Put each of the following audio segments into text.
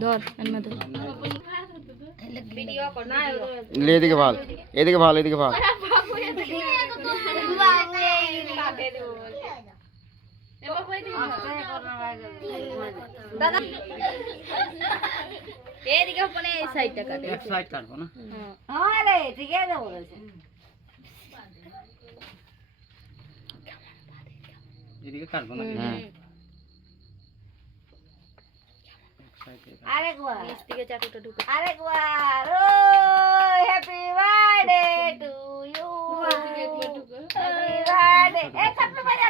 ধর এমনি ধর এদিকে ভাল এদিকে ভাল এদিকে ভাল এদিকে মানে এই সাইডটা কাটে এক সাইড কাটবো না এদিকে কাটবো না নিচ থেকে চাকুটা ঢুকে আরেকবার ও happy birthday to you happy birthday এ ছোট্ট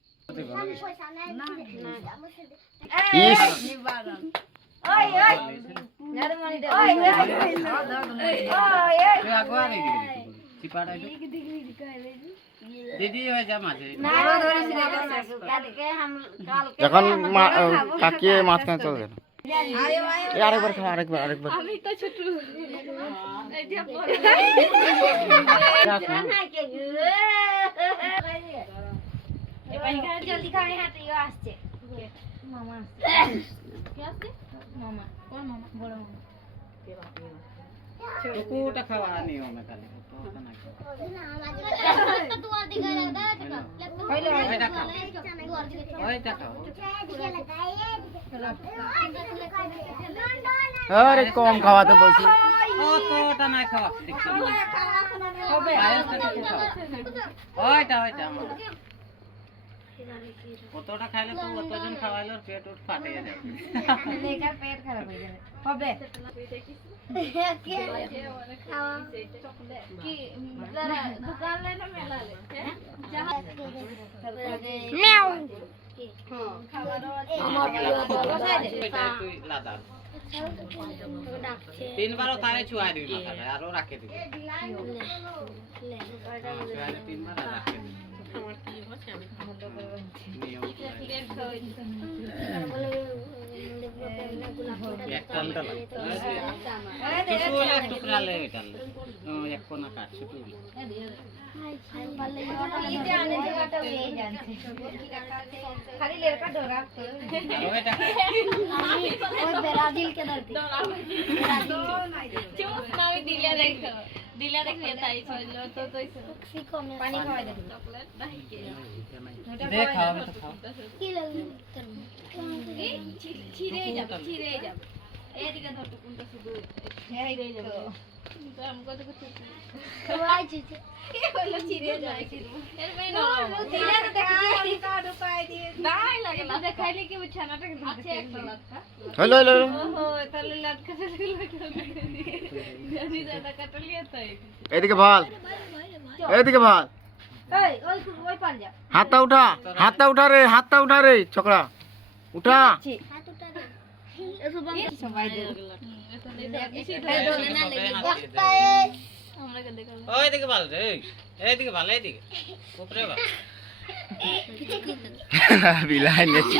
এখন মা- কাকিয়ে মাঝখানে চলে গেল। আরেকবার খাও আরেকবার আরেকবার। আমি তো ছোট। জলদি খাই হাতে আসছে। মামা কে আসছে? মামা কোন মামা? বড় মামা। টুকুটা খাওয়া না খালি ওটা না খাও। ওইটা খাও ওইটা খাও আরে কম খাওয়াতে বলছি। অতটা না খাওয়া একটু ওইটা ওইটা অতটা খাইলে তো অতজন খাওয়াইলে পেট উঠ ফাটে যাবে লেখার পেট খারাপ হয়ে যাবে। হবে। তিনবারও তারে চুয়াই দিবি আরও রাখে দিবি। তিনবার রাখে দিবি। নিয়ম এক টানটা লাগে ছোট হলে এক টুকরা লে ওইটা লে ও, এক কোনা কাট ছোট হলে খালি লেরকা ডোরা আর ওইটা চুপ না আমি দিলে দেখো। দিলে দেখো তাই ছিল। তো তো পানি খাওয়াই দেবে চকলেট নাই কে? দে খাও তো খাও এই ছিড়ে যাবে ছিড়ে যাবে। এদিকে ধর কোনটা শুধু ছিড়ে যাবে। তো। কত কত হলো ছিড়ে যায় এর মেয়ে না দিলে তো দেখাই নাই লাগে না দেখাইলে কি ছানাটা আছে একটা লটকা। হলো হলো। তাহলে লটকা এদিকে ভালো এদিকে ভালো হাতটা উঠা হাতটা উঠা রে হাতটা উঠা রে ছোকরা। উঠা। সবাই দে আমরা কে দেখাবো দিকে ভালো রে ভালো এইদিকে উপরে ভালো বিলাই নেছি